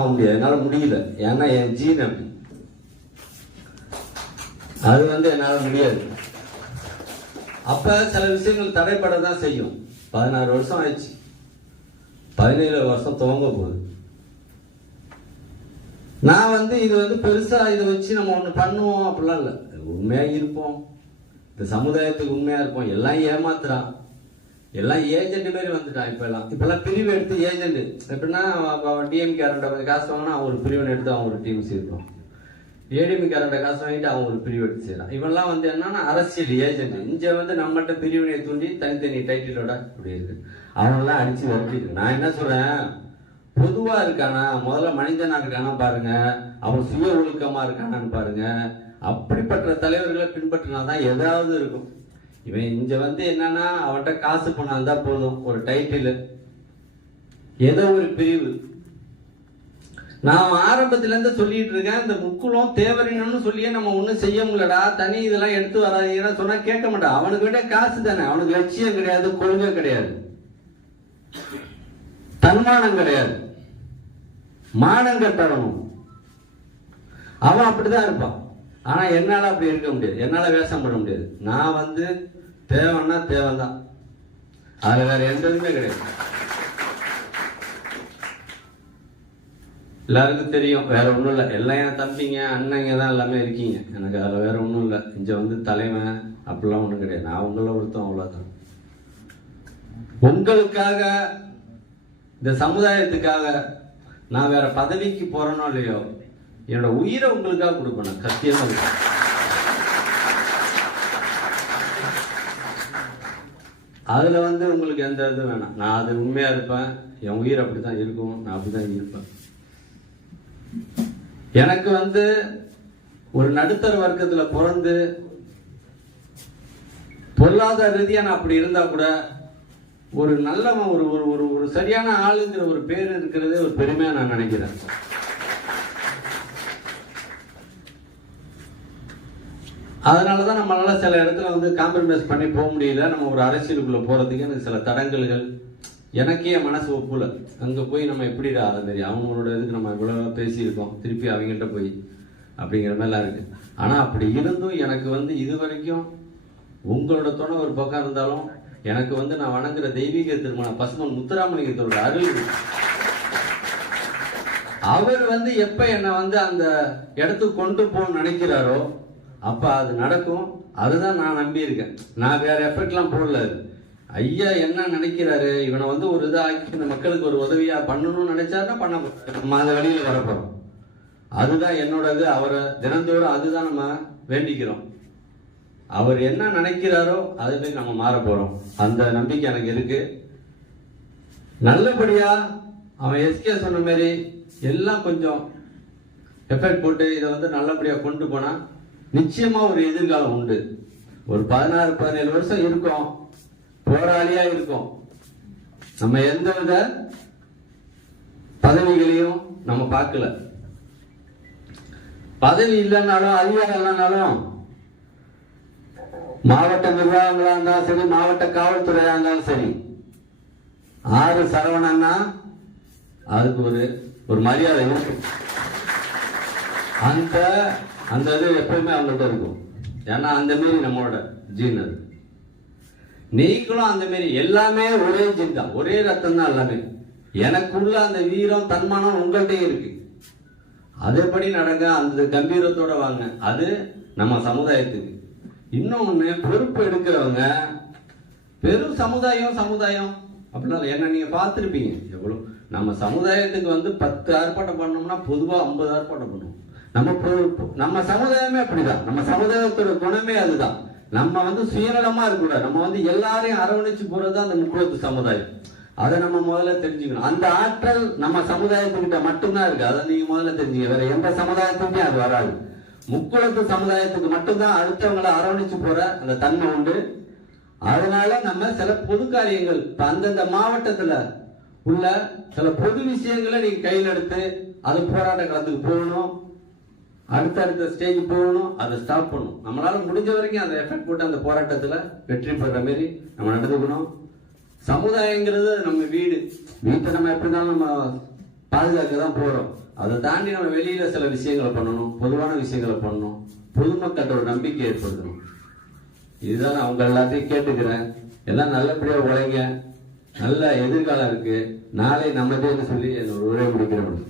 ஆக முடியாது என்னால முடியல. ஏன்னா என் ஜீன் அப்படி. அது வந்து என்னால முடியாது. அப்ப சில விஷயங்கள் தடைப்பட தான் செய்யும். பதினாறு வருஷம் ஆயிடுச்சு. பதினேழு வருஷம் துவங்க போகுது. நான் வந்து இது வந்து பெருசா இதை வச்சு நம்ம ஒண்ணு பண்ணுவோம் அப்படிலாம் இல்லை. உண்மையா இருப்போம். இந்த சமுதாயத்துக்கு உண்மையா இருப்போம். எல்லாம் ஏமாத்துறான். எல்லாம் ஏஜென்ட் மாதிரி வந்துட்டான் இப்ப எல்லாம் இப்ப எல்லாம் பிரிவு எடுத்து ஏஜென்ட் எப்படின்னா டிஎம்கே காரண்ட காசு வாங்கினா அவன் ஒரு பிரிவினை எடுத்து அவன் ஒரு டீம் சேர்ப்பான் ஏடிஎம் காசு வாங்கிட்டு அவன் ஒரு பிரிவு எடுத்து செய்யலாம். இவெல்லாம் வந்து என்னன்னா அரசியல் ஏஜென்ட் இங்க வந்து நம்மகிட்ட பிரிவினையை தூண்டி தனித்தனி டைட்டிலோட இப்படி இருக்கு. அவனெல்லாம் அடிச்சு விரட்டிட்டு. நான் என்ன சொல்றேன்? பொதுவா இருக்கானா? முதல்ல மனிதனா இருக்கானா பாருங்க. அவன் சுய ஒழுக்கமா இருக்கானான்னு பாருங்க. அப்படிப்பட்ட தலைவர்களை பின்பற்றினாதான் ஏதாவது இருக்கும். இவன் இங்க வந்து என்னன்னா அவன்கிட்ட காசு பணம் இருந்தா போதும் ஒரு டைட்டில் ஏதோ ஒரு பிரிவு. நான் ஆரம்பத்துல இருந்து சொல்லிட்டு இருக்கேன் இந்த முக்குளம் தேவரினு சொல்லியே நம்ம ஒண்ணும் செய்ய முடியலடா தனி இதெல்லாம் எடுத்து வராதீங்கன்னா சொன்னா கேட்க மாட்டான். அவனுக்கு விட காசு தானே அவனுக்கு லட்சியம் கிடையாது கொள்கை கிடையாது. தன்மானம் கிடையாது. மானம் கட்டணும். அவன் அப்படிதான் இருப்பான். ஆனா என்னால அப்படி இருக்க முடியாது. என்னால வேஷம் பண்ண முடியாது. நான் வந்து தேவைன்னா தேவைதான் அதில் வேற எந்த இதுவுமே கிடையாது. எல்லாருக்கும் தெரியும். வேற ஒன்றும் இல்லை. எல்லாம் என் தம்பிங்க அண்ணங்க தான் எல்லாமே இருக்கீங்க. எனக்கு அதில் வேற ஒன்றும் இல்லை. இங்கே வந்து தலைவன் அப்படிலாம் ஒன்றும் கிடையாது. நான் உங்கள ஒருத்தன் அவ்வளோதான் உங்களுக்காக இந்த சமுதாயத்துக்காக நான் வேற பதவிக்கு போறேனோ இல்லையோ என்னோட உயிரை உங்களுக்காக கொடுப்பேன் நான் அதில் வந்து உங்களுக்கு எந்த இதுவும் வேணாம். நான் அது உண்மையாக இருப்பேன் என் உயிர் அப்படிதான் இருக்கும் நான் அப்படிதான் இருப்பேன். எனக்கு வந்து ஒரு நடுத்தர வர்க்கத்தில் பிறந்து பொருளாதார ரீதியாக நான் அப்படி இருந்தால் கூட ஒரு நல்லவன் ஒரு ஒரு ஒரு ஒரு சரியான ஆளுங்கிற ஒரு பேர் இருக்கிறதே ஒரு பெருமையாக நான் நினைக்கிறேன். அதனாலதான் நம்மளால் சில இடத்துல வந்து காம்ப்ரமைஸ் பண்ணி போக முடியல. நம்ம ஒரு அரசியலுக்குள்ளே போகிறதுக்கு எனக்கு சில தடங்கல்கள். எனக்கே மனசு ஒப்புல. அங்கே போய் நம்ம எப்படிடா அதை அவங்களோட இதுக்கு நம்ம இவ்வளோ பேசியிருக்கோம். திருப்பி அவங்கள்ட்ட போய் அப்படிங்கிற மாதிரிலாம் இருக்குது ஆனால் அப்படி இருந்தும் எனக்கு வந்து இது வரைக்கும் உங்களோட துணை ஒரு பக்கம் இருந்தாலும் எனக்கு வந்து நான் வணங்குற தெய்வீக திருமணம் பசுமன் முத்துராமலிங்கத்தோட அருள் அவர் வந்து எப்ப என்னை வந்து அந்த இடத்துக்கு கொண்டு போகணும்னு நினைக்கிறாரோ அப்போ அது நடக்கும். அதுதான் நான் நம்பி இருக்கேன் நான் வேற எஃபெக்ட்லாம் போடல அது. ஐயா என்ன நினைக்கிறாரு? இவனை வந்து ஒரு இதாக்கி இந்த மக்களுக்கு ஒரு உதவியா பண்ணணும்னு நினைச்சாருன்னா பண்ண நம்ம அந்த வழியில் வரப்போறோம். அதுதான் என்னோட இது அவரை தினந்தோறும் அதுதான் நம்ம வேண்டிக்கிறோம். அவர் என்ன நினைக்கிறாரோ அதுல நம்ம மாற போறோம். அந்த நம்பிக்கை எனக்கு இருக்கு. நல்லபடியா அவன் எஸ்கே சொன்ன மாதிரி எல்லாம் கொஞ்சம் எஃபெக்ட் போட்டு இதை வந்து நல்லபடியா கொண்டு போனா நிச்சயமா ஒரு எதிர்காலம் உண்டு. ஒரு பதினாறு பதினேழு வருஷம் இருக்கும். போராளியா இருக்கும். நம்ம எந்த வித பதவிகளையும் நம்ம பார்க்கல. பதவி இல்லைன்னாலும் அதிகாரம் இல்லைனாலும் மாவட்ட நிர்வாகங்களா இருந்தாலும் சரி மாவட்ட காவல்துறையா இருந்தாலும் சரி ஆறு சரவணன்னா அதுக்கு ஒரு ஒரு மரியாதை இருக்கு அந்த அந்த இது எப்பயுமே அவங்கள்ட்ட இருக்கும். ஏன்னா அந்த மாரி நம்மளோட ஜீன் அது. நீங்களும் அந்த மாரி எல்லாமே ஒரே ஜீன் தான். ஒரே ரத்தம் தான் எல்லாமே. எனக்குள்ள அந்த வீரம் தன்மானம் உங்கள்கிட்டயும் இருக்கு. அதேபடி நடங்க அந்த கம்பீரத்தோட வாங்க. அது நம்ம சமுதாயத்துக்கு. இன்னொன்று பொறுப்பு எடுக்கிறவங்க பெரும் சமுதாயம் சமுதாயம். அப்படின்னா என்ன நீங்க பார்த்துருப்பீங்க. எவ்வளோ நம்ம சமுதாயத்துக்கு வந்து பத்து ஆர்ப்பாட்டம் பண்ணோம்னா பொதுவாக ஐம்பது ஆர்ப்பாட்டம் பண்ணுவோம். நம்ம நம்ம சமுதாயமே அப்படிதான். நம்ம சமுதாயத்தோட குணமே அதுதான். நம்ம வந்து சுயநலமா இருக்கக்கூடாது. நம்ம வந்து எல்லாரையும் அரவணைச்சு போறது அந்த முக்குளத்து சமுதாயம். அதை நம்ம முதல்ல தெரிஞ்சுக்கணும். அந்த ஆற்றல் நம்ம சமுதாயத்துக்கிட்ட மட்டும்தான் இருக்கு. அதை நீங்க முதல்ல தெரிஞ்சுக்க வேற எந்த சமுதாயத்துக்குமே அது வராது. முக்குளத்து சமுதாயத்துக்கு மட்டும்தான் அடுத்தவங்களை அரவணைச்சு போற அந்த தன்மை உண்டு. அதனால நம்ம சில பொது காரியங்கள் இப்ப அந்தந்த மாவட்டத்துல உள்ள சில பொது விஷயங்களை நீங்க கையில் எடுத்து அது போராட்ட களத்துக்கு போகணும். அடுத்தடுத்த ஸ்டேஜ் போகணும் அதை ஸ்டாப் பண்ணணும். நம்மளால முடிஞ்ச வரைக்கும் அந்த எஃபெக்ட் போட்டு அந்த போராட்டத்தில் வெற்றி பெற மாரி நம்ம நடந்துக்கணும். சமுதாயங்கிறது நம்ம வீடு. வீட்டை நம்ம எப்படி இருந்தாலும் நம்ம பாதுகாக்க தான் போறோம். அதை தாண்டி நம்ம வெளியில சில விஷயங்களை பண்ணணும். பொதுவான விஷயங்களை பண்ணணும். பொதுமக்களோட நம்பிக்கை ஏற்படுத்தணும். இதுதான் நான் எல்லாத்தையும் கேட்டுக்கிறேன். எல்லாம் நல்லபடியாக உழைங்க. நல்ல எதிர்காலம் இருக்கு. நாளை நம்ம சொல்லி என்னோட உரை முடிக்கிறேன்.